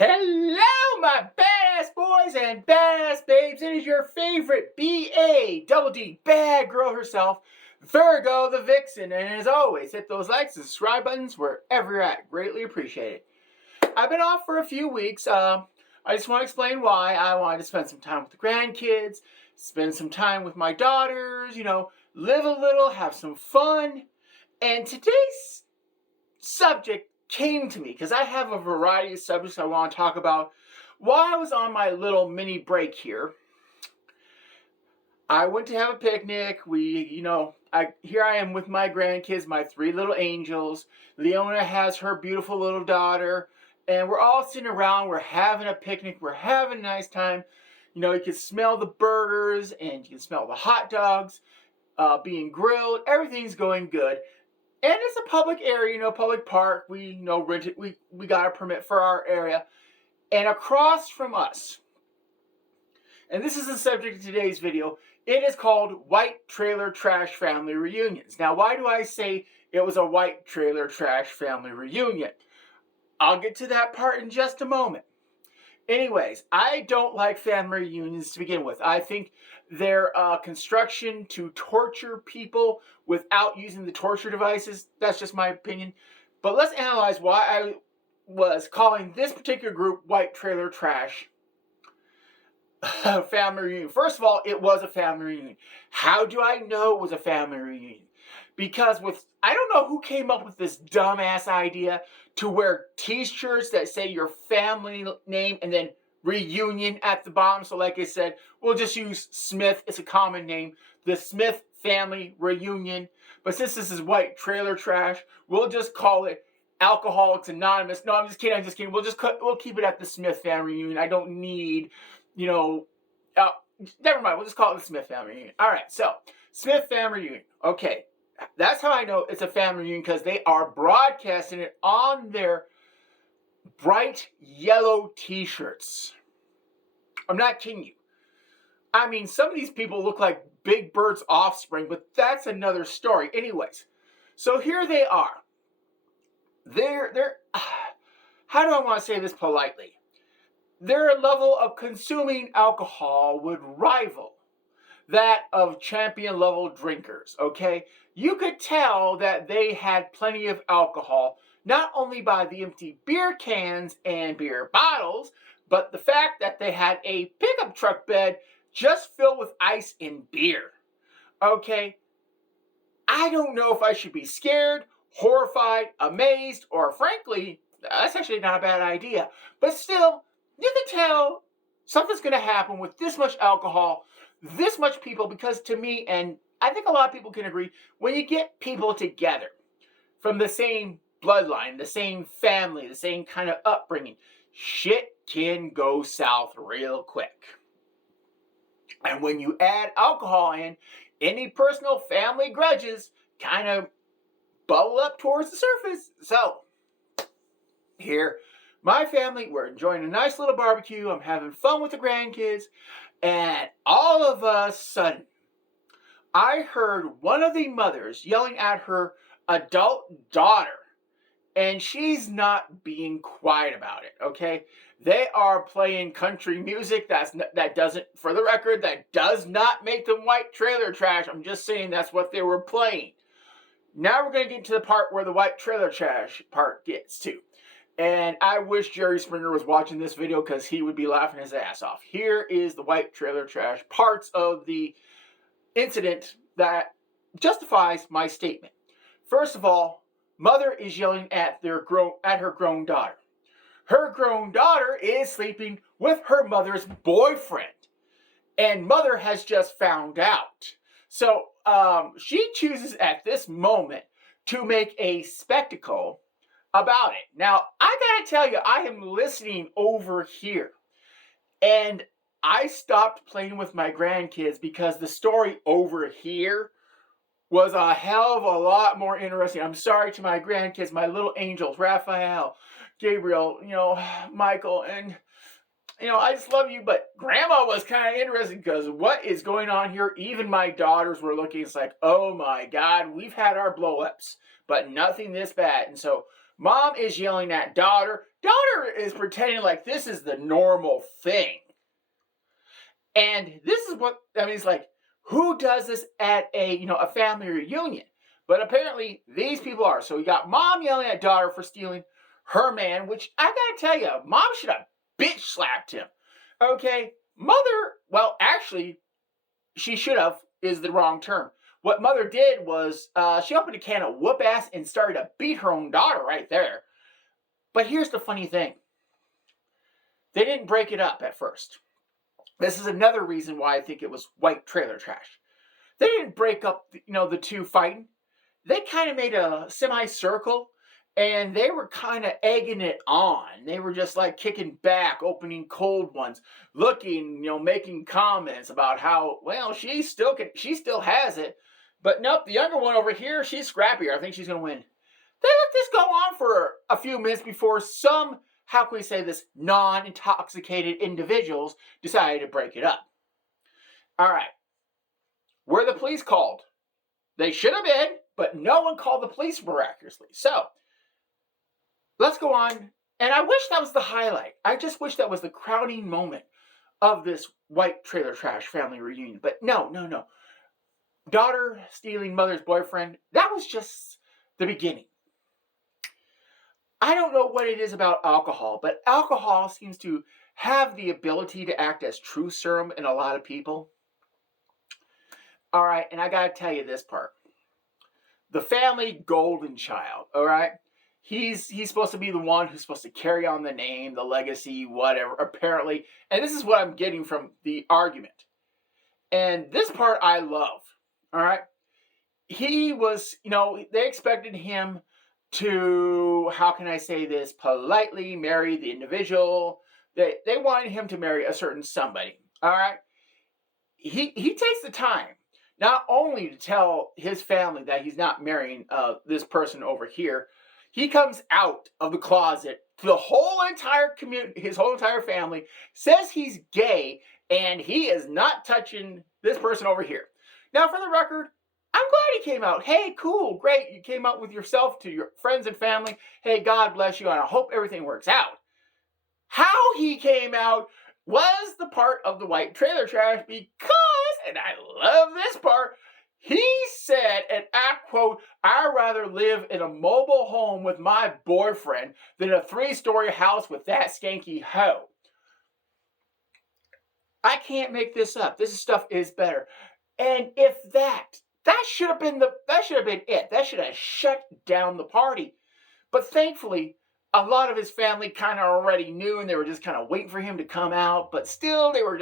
Hello, my badass boys and badass babes. It is your favorite B-A-double-D bad girl herself, Virgo the Vixen. And as always, hit those likes and subscribe buttons wherever you're at. Greatly appreciated. I've been off for a few weeks. I just want to explain why. I wanted to spend some time with the grandkids, spend some time with my daughters, live a little, have some fun. And today's subject came to me because I have a variety of subjects I want to talk about. While I was on my little mini break here, I went to have a picnic. Here I am with my grandkids, my three little angels. Leona has her beautiful little daughter, and we're all sitting around. We're having a picnic. We're having a nice time. You can smell the burgers and you can smell the hot dogs being grilled. Everything's going good. And it's a public area, public park. We rented. We got a permit for our area. And across from us, and this is the subject of today's video, it is called White Trailer Trash Family Reunions. Now, why do I say it was a white trailer trash family reunion? I'll get to that part in just a moment. Anyways, I don't like family reunions to begin with. I think they're construction to torture people without using the torture devices. That's just my opinion. But let's analyze why I was calling this particular group White Trailer Trash Family Reunion. First of all, it was a family reunion. How do I know it was a family reunion? Because I don't know who came up with this dumbass idea to wear t-shirts that say your family name and then reunion at the bottom. So like I said, we'll just use Smith. It's a common name. The Smith Family Reunion. But since this is white trailer trash, we'll just call it Alcoholics Anonymous. No, I'm just kidding. We'll keep it at the Smith Family Reunion. I don't need, never mind. We'll just call it the Smith Family Reunion. All right, so Smith Family Reunion. Okay. That's how I know it's a family reunion, because they are broadcasting it on their bright yellow t-shirts. I'm not kidding you. I mean, some of these people look like Big Bird's offspring, but that's another story. Anyways, so here they are. They're how do I want to say this politely? Their level of consuming alcohol would rival that of champion level drinkers, okay? You could tell that they had plenty of alcohol, not only by the empty beer cans and beer bottles, but the fact that they had a pickup truck bed just filled with ice and beer, okay? I don't know if I should be scared, horrified, amazed, or frankly, that's actually not a bad idea. But still, you can tell something's going to happen with this much alcohol, this much people, because to me, and I think a lot of people can agree, when you get people together from the same bloodline, the same family, the same kind of upbringing, shit can go south real quick. And when you add alcohol in, any personal family grudges kind of bubble up towards the surface. So, here, my family, we're enjoying a nice little barbecue. I'm having fun with the grandkids. And all of a sudden, I heard one of the mothers yelling at her adult daughter. And she's not being quiet about it, okay? They are playing country music. That doesn't, for the record, that does not make them white trailer trash. I'm just saying that's what they were playing. Now we're going to get to the part where the white trailer trash part gets to. And I wish Jerry Springer was watching this video, because he would be laughing his ass off. Here is the white trailer trash parts of the incident that justifies my statement. First of all, mother is yelling at her grown daughter. Her grown daughter is sleeping with her mother's boyfriend. And mother has just found out. So she chooses at this moment to make a spectacle about it. Now, I gotta tell you, I am listening over here. And I stopped playing with my grandkids because the story over here was a hell of a lot more interesting. I'm sorry to my grandkids, my little angels, Raphael, Gabriel, Michael, and, I just love you, but Grandma was kind of interesting, because what is going on here? Even my daughters were looking, it's like, oh my God, we've had our blow-ups, but nothing this bad. And so Mom is yelling at daughter. Daughter is pretending like this is the normal thing. And this is what, I mean, it's like, who does this at a family reunion? But apparently these people are. So you got mom yelling at daughter for stealing her man, which I gotta tell you, mom should have bitch slapped him. Okay, mother, well, actually, she should have is the wrong term. What mother did was she opened a can of whoop ass and started to beat her own daughter right there. But here's the funny thing. They didn't break it up at first. This is another reason why I think it was white trailer trash. They didn't break up, the two fighting. They kind of made a semicircle, and they were kind of egging it on. They were just like kicking back, opening cold ones, looking, making comments about how, well, she still has it. But nope, the younger one over here, she's scrappier. I think she's going to win. They let this go on for a few minutes before some, how can we say this, non-intoxicated individuals decided to break it up. All right. Were the police called? They should have been, but no one called the police miraculously. So, let's go on. And I wish that was the highlight. I just wish that was the crowning moment of this white trailer trash family reunion. But no. Daughter stealing mother's boyfriend, that was just the beginning. I don't know what it is about alcohol, but alcohol seems to have the ability to act as truth serum in a lot of people. All right, and I got to tell you this part. The family golden child, all right? He's supposed to be the one who's supposed to carry on the name, the legacy, whatever, apparently. And this is what I'm getting from the argument. And this part I love, all right? He was, they expected him to, how can I say this, politely marry the individual. They wanted him to marry a certain somebody, all right? He takes the time not only to tell his family that he's not marrying this person over here. He comes out of the closet to the whole entire community, his whole entire family, says he's gay, and he is not touching this person over here. Now, for the record, I'm glad he came out. Hey, cool, great. You came out with yourself to your friends and family. Hey, God bless you, and I hope everything works out. How he came out was the part of the white trailer trash because, and I love this part, he said, and I quote, "I'd rather live in a mobile home with my boyfriend than a 3-story house with that skanky hoe." I can't make this up. This stuff is better. And if that should have been it. That should have shut down the party. But thankfully, a lot of his family kind of already knew, and they were just kind of waiting for him to come out. But still, there were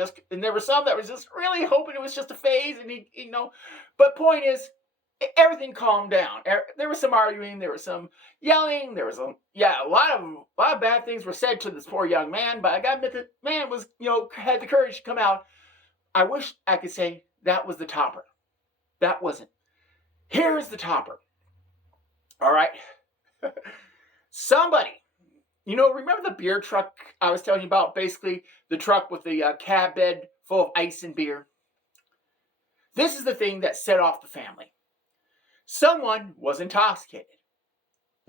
some that was just really hoping it was just a phase, and But point is, everything calmed down. There was some arguing, there was some yelling, there was a lot of bad things were said to this poor young man. But I gotta admit, the man was, had the courage to come out. I wish I could say that was the topper. That wasn't. Here's the topper. All right. Somebody, remember the beer truck I was telling you about? Basically, the truck with the cab bed full of ice and beer. This is the thing that set off the family. Someone was intoxicated.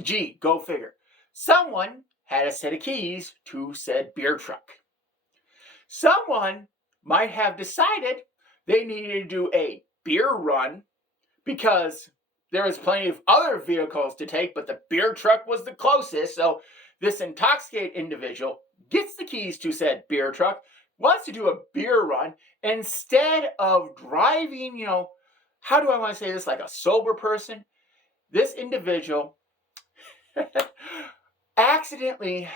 Gee, go figure. Someone had a set of keys to said beer truck. Someone might have decided they needed to do a beer run because there was plenty of other vehicles to take, but the beer truck was the closest. So this intoxicated individual gets the keys to said beer truck, wants to do a beer run. Instead of driving, how do I want to say this, like a sober person? This individual accidentally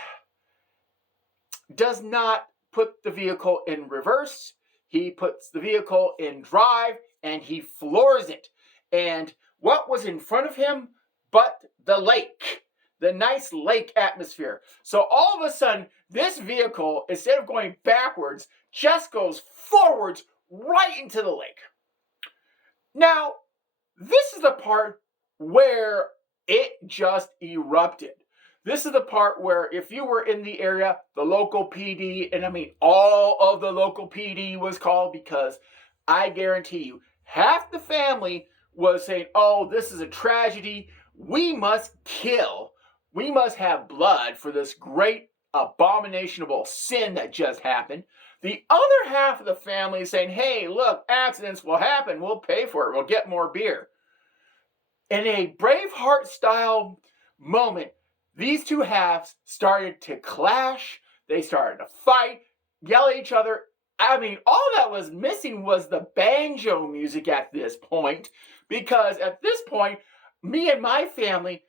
does not put the vehicle in reverse. He puts the vehicle in drive, and he floors it. And what was in front of him but the lake, the nice lake atmosphere. So all of a sudden, this vehicle, instead of going backwards, just goes forwards right into the lake. Now, this is the part where it just erupted. This is the part where if you were in the area, the local PD, and I mean all of the local PD was called, because I guarantee you, half the family was saying, "Oh, this is a tragedy. We must kill We must have blood for this great abominationable sin that just happened. The other half of the family is saying, hey, look, accidents will happen. We'll pay for it. We'll get more beer. In a Braveheart style moment, these two halves started to clash. They started to fight, yell at each other. I mean, all that was missing was the banjo music at this point, because at this point, me and my family,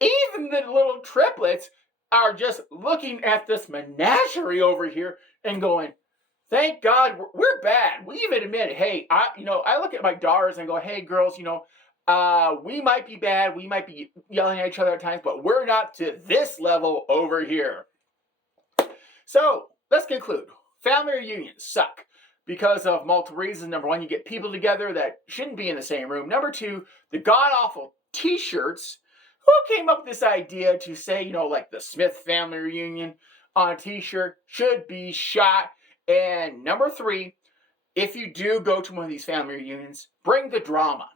even the little triplets, are just looking at this menagerie over here and going, thank God we're bad. We even admit, hey, I look at my daughters and go, hey, girls, we might be bad. We might be yelling at each other at times, but we're not to this level over here. So let's conclude. Family reunions suck because of multiple reasons. Number one, you get people together that shouldn't be in the same room. Number two, the god-awful t-shirts. Who came up with this idea to say, like the Smith family reunion on a t-shirt should be shot? And number three, if you do go to one of these family reunions, bring the drama.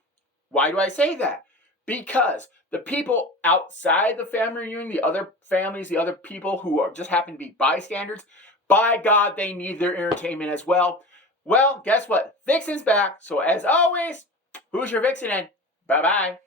Why do I say that? Because the people outside the family reunion, the other families, the other people who are just happen to be bystanders, by God, they need their entertainment as well. Well, guess what? Vixen's back. So as always, who's your Vixen? And bye-bye.